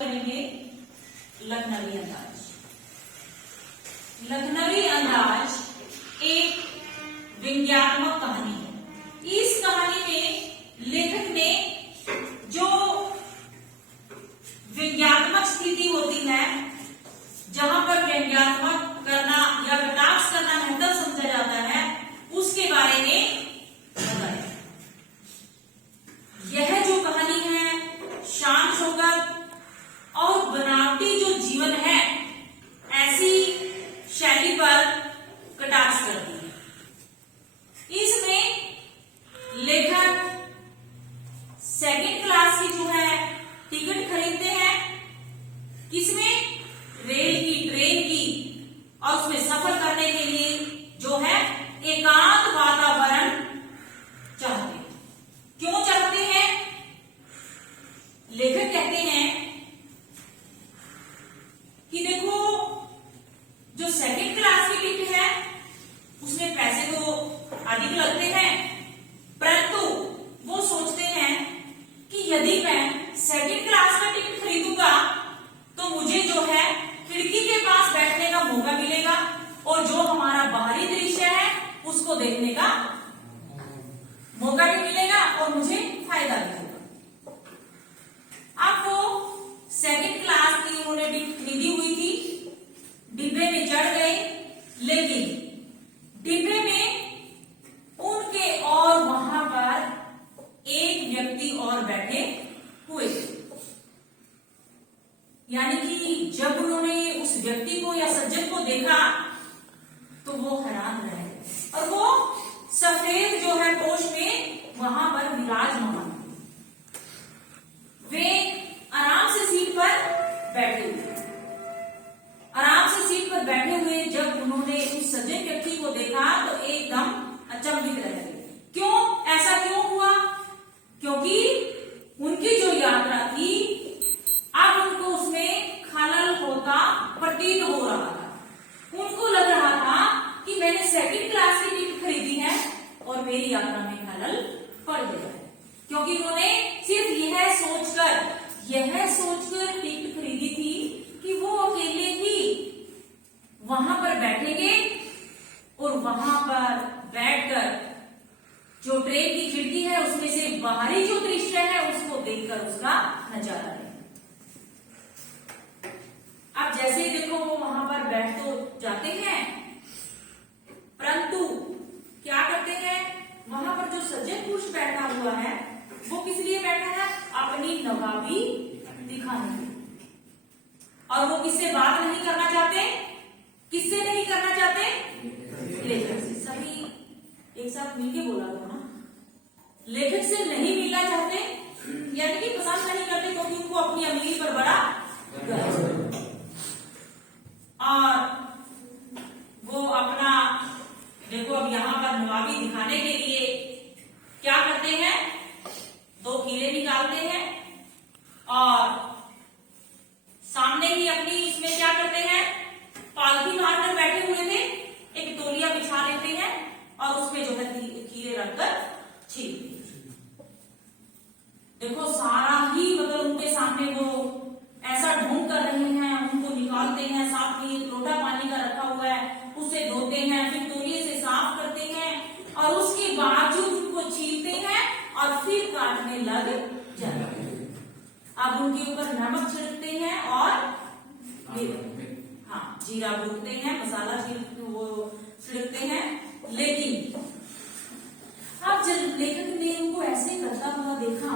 करेंगे लखनवी अंदाज। लखनवी अंदाज एक व्यंग्यात्मक कहानी है। इस कहानी में लेखक ने जो व्यंग्यात्मक स्थिति होती है, जहां पर व्यंग्यात्मक करना या कटाक्ष करना महत्व समझा जाता है, उसके बारे में बताया। यह जो कहानी है शांत शौकत और बनावटी जो जीवन है ऐसी शैली पर कटाक्ष करती है। इसमें लेखक सेकंड क्लास की जो है टिकट खरीदते हैं, किसमें? रेल की, ट्रेन की, और उसमें सफर करने के लिए जो है एकांत वातावरण चाहते हैं। क्यों चाहते हैं? लेखक कहते हैं कि देखो, जो सेकंड क्लास की टिकट है उसमें पैसे तो अधिक लगते हैं, परंतु वो सोचते हैं कि यदि मैं सेकंड क्लास का टिकट खरीदूंगा तो मुझे जो है खिड़की के पास बैठने का मौका मिलेगा और जो हमारा बाहरी दृश्य है उसको देखने का मौका भी मिलेगा और मुझे फायदा भी होगा। अब वो सेकंड क्लास की उन्होंने टिकट खरीदी हुई थी, डिब्बे में चढ़ गए, लेकिन डिब्बे में उनके और वहां पर एक व्यक्ति और बैठे हुए थे। यानी कि जब उन्होंने उस व्यक्ति को या सज्जन को देखा तो वो हैरान रहे और वो सफेद जो है पोष में वहां पर विराजमान, वे आराम से सीट पर बैठे हुए। आराम से सीट पर बैठे हुए जब उन्होंने उस सज्जन व्यक्ति को देखा तो एकदम अचंभित रह गए। क्यों? ऐसा क्यों हुआ? क्योंकि उनकी जो यात्रा थी अब उनको उसमें खलल होता प्रतीत हो रहा था। उनको लग रहा था कि मैंने सेकंड क्लास की टिकट खरीदी है और मेरी यात्रा में खलल पड़ गया है, क्योंकि उन्होंने सिर्फ यह सोचकर टिकट खरीदी थी कि वो अकेले ही वहां पर बैठेंगे और वहां पर बैठकर जो ट्रेन की खिड़की है उसमें से बाहरी जो दृश्य है उसको देखकर उसका नजारा लें। अब जैसे ही देखो वो वहां पर बैठ तो जाते हैं, परंतु क्या करते हैं, वहां पर जो सज्जन पुरुष बैठा हुआ है वो किस लिए बैठा है? अपनी नवाबी दिखाने के लिए। और वो किससे बात नहीं करना चाहते? किससे नहीं करना चाहते? लेखक से। सभी एक साथ मिलके बोला दो ना। लेखक से नहीं मिलना चाहते, यानी कि पसंद नहीं करते, क्योंकि उनको अपनी अमीरी पर बड़ा गर्व। और वो अपना देखो, अब यहां पर नवाबी दिखाने के लिए क्या करते हैं? दो कीले निकालते हैं और सामने ही अपनी इसमें क्या करते हैं? पालथी मारकर बैठे हुए थे, एक तौलिया बिछा लेते हैं और उसमें जो है कीले रखकर छीलते हैं। देखो सारा ही मतलब उनके सामने वो ऐसा ढोंग कर रहे हैं, उनको निकालते हैं, साथ में लोटा पानी का रखा हुआ है उसे धोते हैं, फिर तौलिए से साफ करते हैं और उसके बावजूद उनको छीलते हैं और फिर काटने लग जाते हैं। अब उनके ऊपर नमक छिड़कते हैं और जीरा भूनते हैं, मसाला छिड़कते हैं। लेकिन अब जब लेखक ने उनको ऐसे करता हुआ देखा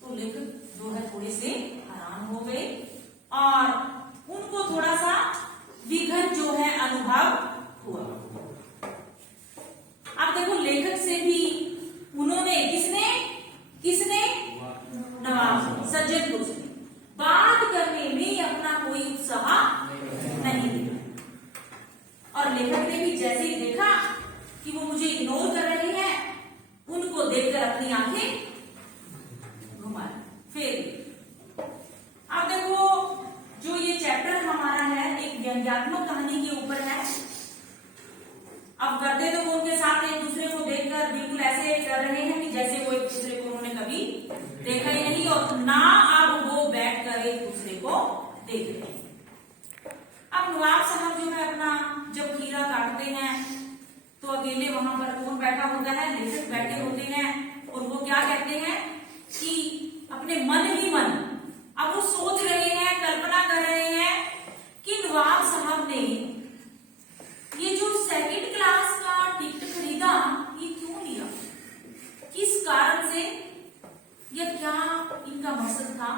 तो लेखक जो है थोड़े से हैरान हो गए और उनको थोड़ा सा विघन जो है अनुभव हुआ। अब देखो, लेखक से भी उन्होंने किसने नवाब सज्जन को बात करने में अपना कोई उत्साह नहीं दिया। और लेखक ने भी जैसे ही देखा कि वो मुझे इग्नोर कर रहे हैं, उनको देखकर अपनी आंखें घुमाई। फिर अब देखो, जो ये चैप्टर हमारा है एक व्यंग्यात्मक कहानी के ऊपर है। अब करते तो वो उनके साथ एक दूसरे को देखकर बिल्कुल ऐसे कर रहे हैं कि जैसे वो एक दूसरे को उन्होंने कभी देखा ही नहीं और ना अब वो देख रहे हैं। अब नवाब साहब जो है अपना जब खीरा काटते हैं तो अकेले वहां पर कौन बैठा होता है, लेखक बैठे होते हैं और वो क्या कहते हैं कि अपने मन ही मन अब वो सोच रहे हैं, कल्पना कर रहे हैं कि नवाब साहब ने ये जो सेकंड क्लास का टिकट खरीदा ये क्यों लिया, किस कारण से, या क्या इनका मकसद था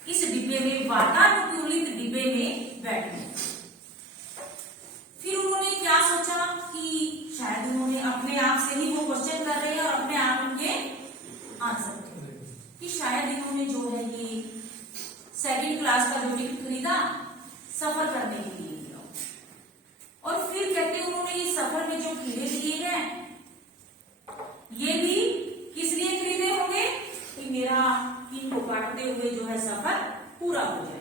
इस डिब्बे में, वातानुकूलित डिब्बे में बैठने। फिर उन्होंने क्या सोचा कि शायद उन्होंने अपने आप से ही वो क्वेश्चन कर रहे हैं और अपने आप उनके आंसर कि शायद इन्होंने जो है ये सेकंड क्लास का जो टिकट खरीदा सफर करने के लिए लिया। और फिर कहते हैं उन्होंने ये सफर में जो खीरे लिए हैं ये भी किस लिए खरीदे होंगे कि मेरा इनको काटते हुए जो है सफर पूरा हो जाए।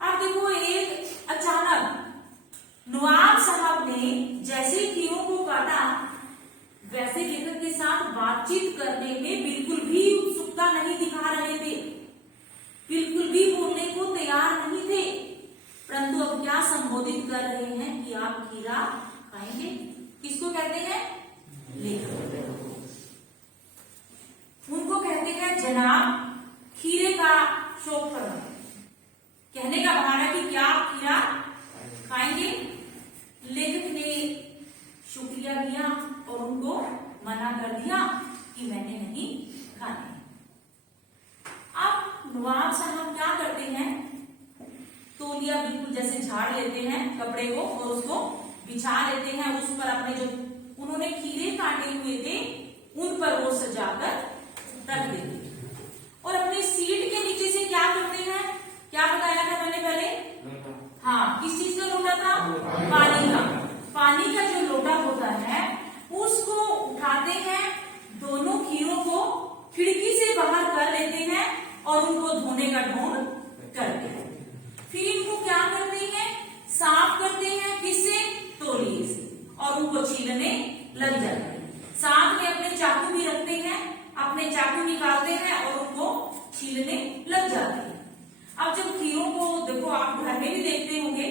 अब देखो एक अचानक नवाब साहब ने जैसे खीरों को काटा वैसे लेखक के साथ बातचीत करने में बिल्कुल भी उत्सुकता नहीं दिखा रहे थे, बिल्कुल भी बोलने को तैयार नहीं थे, परंतु अब क्या संबोधित कर रहे हैं कि आप खीरा खाएंगे। किसको कहते हैं, लेखक। उनको कहते हैं जनाब खीरे का शौक करना, कहने का बहाना कि क्या आप खीरा खाएंगे। लेखक ने शुक्रिया किया और उनको मना कर दिया कि मैंने नहीं खाने। अब नवाब साहब क्या करते हैं, तौलिया बिल्कुल जैसे झाड़ लेते हैं कपड़े को और उसको बिछा लेते हैं, उस पर अपने जो उन्होंने खीरे काटे हुए थे उन पर वो सजाकर रख देते और अपनी सीट के नीचे से क्या करते हैं, क्या बताया था मैंने पहले, हाँ किस चीज का लोटा था, पानी का। पानी का जो लोटा होता है उसको उठाते हैं, दोनों खीरों को खिड़की से बाहर कर लेते हैं और उनको धोने का ढोंग करते हैं। फिर इनको क्या करते हैं, साफ करते हैं, किससे, तौलिए से, और उनको छीलने लग जाते हैं। साथ में अपने चाकू भी रखते हैं, अपने चाकू निकालते हैं और उनको छीलने लग जाते हैं। अब जब खीरों को देखो, आप घर में भी देखते होंगे,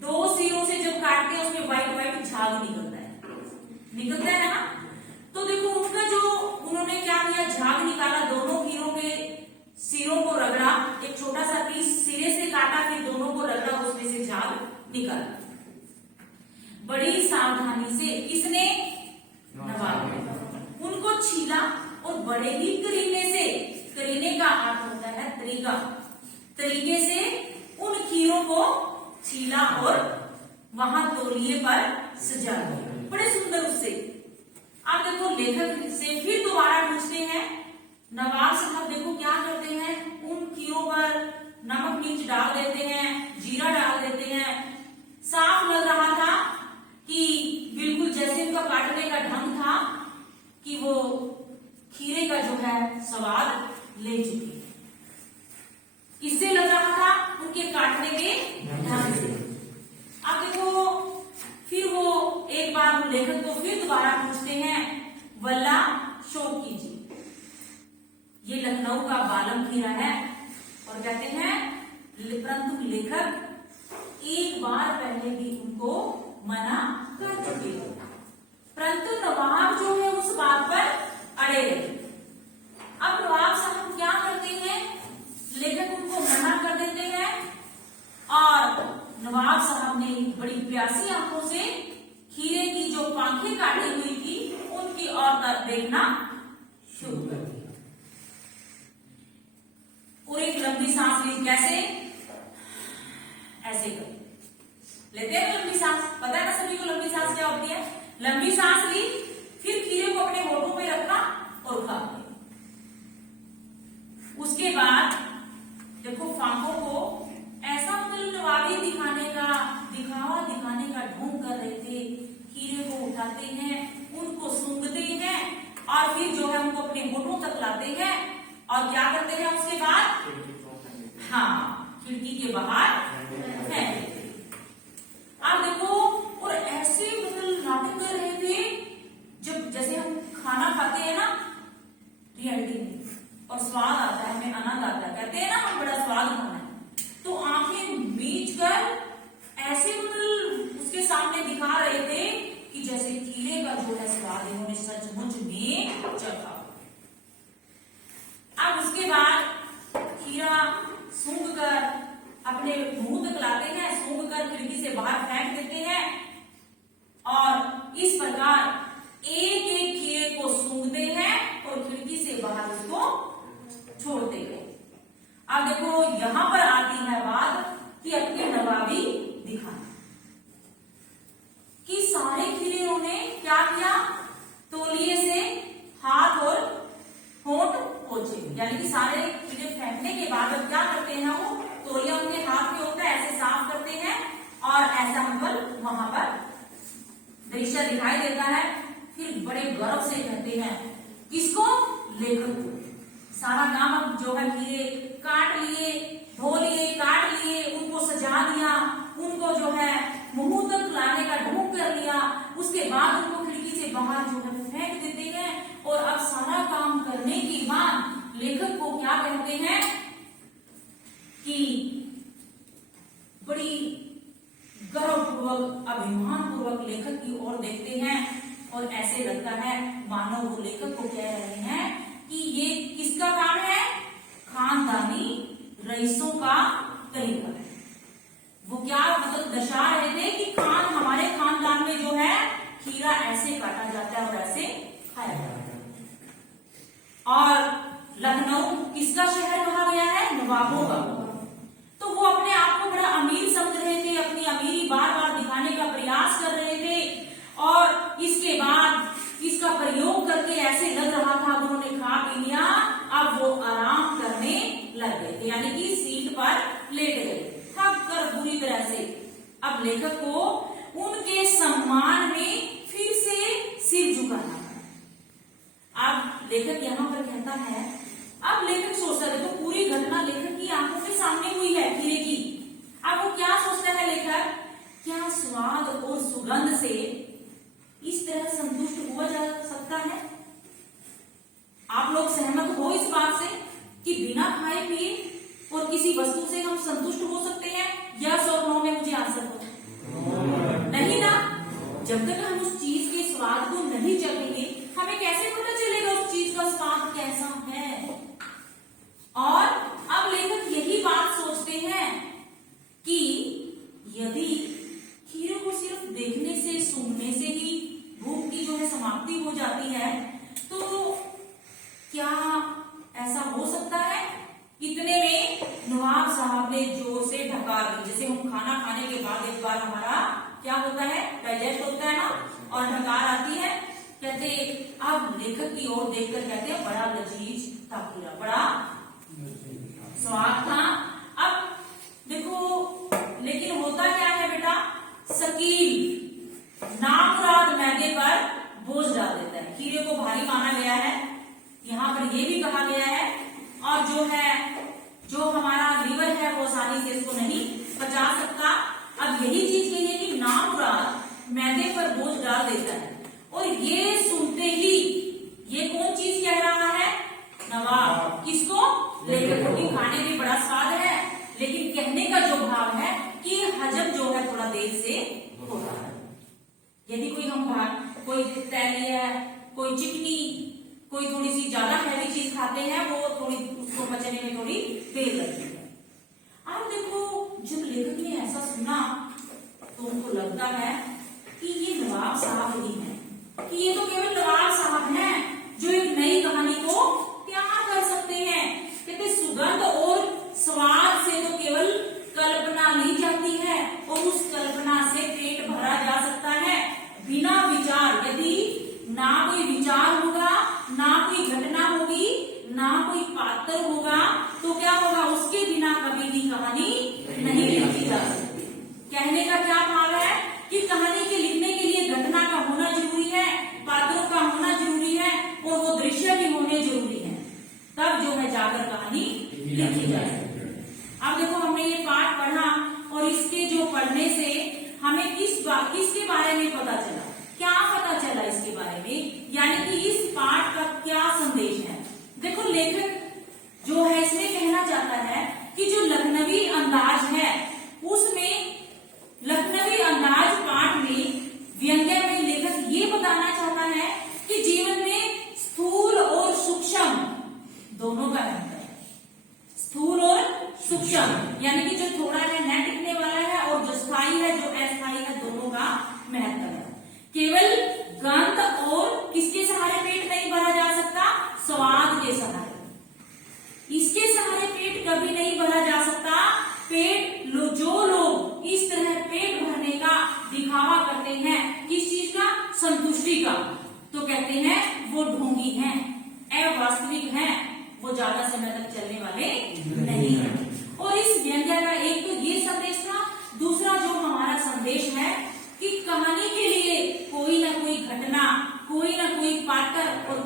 दो सिरों से जब काटते हैं उसमें व्हाइट व्हाइट झाग निकलता है ना। तो देखो उनका जो उन्होंने क्या किया, झाग निकाला, दोनों खीरों के सिरों को रगड़ा, एक छोटा सा पीस सिरे से काटा, फिर दोनों को रगड़ा, उसमें से झाग निकाला बड़ी सावधानी से। किसने, नवाब ने उनको छीला और बड़े ही करीने से, करीने का अर्थ होता है तरीका, तरीके से उन खीरों को छीला और वहां तौलिए पर सजा दिया, बड़े सुंदर उससे। आप देखो लेखक से फिर दोबारा पूछते हैं, नवाब साहब देखो क्या करते हैं, उन खीरों पर नमक मिर्च डाल देते हैं, जीरा डाल देते हैं। साफ लग रहा था कि बिल्कुल जैसे उनका काटने का ढंग था कि वो खीरे का जो है स्वाद ले चुके। इससे लग रहा था उनके काटने के ढंग से। अब देखो फिर वो एक बार लेखक को फिर दोबारा पूछते हैं, वल्ला शौक कीजिए, ये लखनऊ का बालम खीरा है, और कहते हैं परंतु लेखक एक बार पहले भी उनको मना कर चुके हो, परंतु नवाब जो है उस बात पर अड़े रहे। अब नवाब साहब क्या करते हैं, लेखक उनको मना कर देते हैं और नवाब साहब ने बड़ी प्यासी आंखों से खीरे की जो पांखें काटी हुई थी उनकी ओर देखना शुरू कर दिया और एक लंबी सांस ली। कैसे, ऐसे कर लेते हैं लंबी सांस, पता है ना सभी को लंबी सांस क्या होती है। लंबी सांस ली, फिर खीरे को अपने होठों पे रखा और खा लिया। उसके बाद देखो फांकों को ऐसा मतलब नवाबी दिखाने का, दिखावा दिखाने का ढोंग कर रहे थे। खीरे को उठाते हैं, उनको सूंघते हैं और फिर जो है उनको अपने होठों तक लाते हैं और क्या करते हैं उसके बाद, हाँ खिड़की के बाहर फेंक देते। आप देखो और ऐसे मतलब नाटक कर रहे थे जब जैसे हम खाना खाते हैं ना रियलिटी में और स्वाद आता है, हमें आनंद आता है, कहते हैं ना हम बड़ा स्वाद खाना है, खींचकर ऐसे मतलब उसके सामने दिखा रहे थे कि जैसे खीरे का जो है स्वाद इन्होंने सचमुच में चखा। अब उसके बाद खीरा सूंघ कर अपने मुंह तक लाते हैं, सूंघ कर खिड़की से बाहर फेंक देते हैं और इस प्रकार एक एक खीरे को सूंघते हैं और खिड़की से बाहर उसको छोड़ते हैं। अब देखो यहां पर आती है बात कि अपनी नवाबी दिखाना, कि सारे खीरे उन्होंने क्या किया, तौलिए से हाथ और होंठ पोंछे, यानी कि सारे खीरे फेंकने के बाद अब क्या करते हैं, वो तौलिया उनके हाथ में होता है, ऐसे साफ करते हैं और ऐसा मतलब वहां पर दृश्य दिखाई देता है। फिर बड़े गर्व से कहते हैं किसको, लेखक को। सारा काम अब जो है खीरे काट लिए, धो लिए, काट लिए, उनको सजा दिया, उनको जो है मुंह तक लाने का ढोंग कर लिया, उसके बाद उनको खिड़की से बाहर जो है फेंक देते हैं। और अब सारा काम करने के बाद लेखक को क्या कहते हैं कि बड़ी गर्वपूर्वक, अभिमानपूर्वक लेखक की ओर देखते हैं और ऐसे लगता है मानो वो लेखक को कह रहे हैं कि ये किसका काम है, खानदानी रईसों का तरीका है। वो क्या मतलब दर्शा रहे थे कि हमारे खानदान में जो है खीरा ऐसे काटा जाता है और ऐसे खाया जाता है। और लखनऊ किसका शहर कहा गया है, नवाबों का। तो वो अपने आप को बड़ा अमीर समझ रहे थे, अपनी अमीरी बार बार दिखाने का प्रयास कर रहे थे और इसके बाद इसका प्रयोग करके ऐसे लग रहा था उन्होंने खा पी लिया, अब वो आराम करने लग गए थे, यानी कि सीट पर लेट गए थक कर बुरी तरह से। अब लेखक को उनके सम्मान में फिर से सिर झुकाना था। अब लेखक यहाँ पर कहता है, अब लेखक सोचता है, तो पूरी घटना लेखक की आंखों के सामने हुई है खीरे की। अब वो क्या सोचता है लेखक, क्या स्वाद और सुगंध से इस तरह संतुष्ट हुआ जा सकता है? आप लोग सहमत हो इस बात से कि बिना खाए पिए और किसी वस्तु से हम संतुष्ट हो सकते हैं? यस और नो में मुझे आंसर दो। नहीं ना, जब तक हम उस चीज के स्वाद को नहीं चखेंगे हमें कैसे पता चलेगा उस चीज का स्वाद कैसा है। और अब लेखक यही बात सोचते हैं कि यदि खीरे को सिर्फ देखने से, सूंघने से ही भूख की जो है समाप्ति हो जाती है, तो क्या ऐसा हो सकता है? इतने में नवाब साहब ने जोर से ढकार दी, जैसे हम खाना खाने के बाद एक बार हमारा क्या होता है, डाइजेस्ट होता है ना, और ढकार आती है। कहते अब लेखक की ओर देखकर कहते हैं बड़ा लजीज था खीरा, बड़ा स्वाद था। अब देखो लेकिन होता क्या है बेटा, शकील नामुराद मैदे पर बोझ डाल देता है। खीरे को भारी माना गया है, यहाँ पर यह भी कहा गया है, और जो हमारा लीवर है वो आसानी से इसको नहीं पचा सकता। अब यही चीज कही है कि नामुराद मैदे पर बोझ डाल देता है। और ये सुनते ही ये कौन चीज कह रहा है, नवाब। किसको, लेखक को। कि खाने में बड़ा स्वाद है, लेकिन कहने का जो भाव है कि हजम जो है थोड़ा देर से हो रहा है। यदि कोई तैली है, कोई चिकनी, कोई थोड़ी सी ज्यादा हैवी चीज खाते हैं, वो थोड़ी उसको पचने में थोड़ी देर लगती है। अब देखो जब लेखक ने ऐसा सुना तो उनको लगता है कि ये नवाब साहब ही है, कि ये तो केवल नवाब साहब हैं जो एक नई कहानी को तैयार कर सकते हैं। कहते सुगंध और स्वाद से तो केवल कल्पना ली जाती है और उस कल्पना से पेट भरा जा सकता है। बिना विचार, यदि ना कोई विचार होगा, ना कोई घटना होगी, ना कोई पात्र होगा, तो क्या होगा, उसके बिना कभी भी कहानी नहीं लिखी जा सकती। कहने का क्या भाव है कि कहानी के लिखने के लिए घटना का होना जरूरी है, पात्रों का होना जरूरी है और वो दृश्य भी होने जरूरी है, तब जो है जाकर कहानी लिखी जा सकती है। अब देखो हमने ये पाठ पढ़ा और इसके जो पढ़ने से हमें किसके बारे में पता चला, क्या पता चला इसके बारे में, यानी कि इस पाठ का क्या संदेश है। देखो लेखक जो है इसमें कहना चाहता है कि जो लखनवी अंदाज है उसमें क्षण, यानी कि जो थोड़ा है न टिकने वाला है और जो स्थायी है जो अस्थायी है, दोनों का महत्व है। केवल गंध और किसके सहारे पेट नहीं भरा जा सकता? स्वाद के सहारे। इसके सहारे पेट कभी नहीं भरा जा सकता। पेट जो लोग इस तरह पेट भरने का दिखावा करते हैं, किस चीज का? संतुष्टि का, तो कहते हैं वो ढोंगी हैं, अवास्तविक हैं, वो ज्यादा समय तक चलने वाले नहीं हैं। और इस व्यंग्य का एक तो ये संदेश था, दूसरा जो हमारा संदेश है कि कहानी के लिए कोई ना कोई घटना, कोई ना कोई पात्र और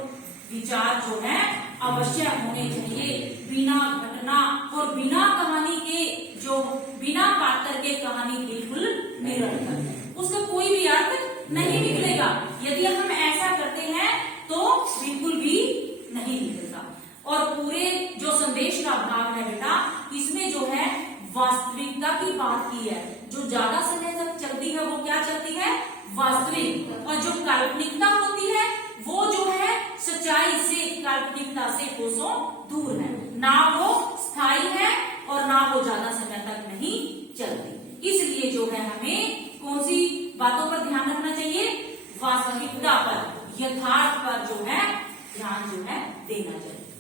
विचार जो है अवश्य होने चाहिए। बिना घटना और बिना कहानी के, जो बिना पात्र के कहानी बिल्कुल निरर्थक है, उसका कोई भी अर्थ नहीं निकलेगा। यदि हम ऐसा करते हैं तो बिल्कुल भी नहीं निकलेगा। और पूरे जो संदेश का भाग है बेटा, इसमें जो है वास्तविकता की बात की है। जो ज्यादा समय तक चलती है वो क्या चलती है? वास्तविक। और जो काल्पनिकता होती है वो जो है सच्चाई से, काल्पनिकता से कोसों दूर है। ना वो स्थायी है और ना वो ज्यादा समय तक नहीं चलती। इसलिए जो है हमें कौन सी बातों पर ध्यान रखना चाहिए? वास्तविकता पर, यथार्थ पर जो है ध्यान जो है देना चाहिए।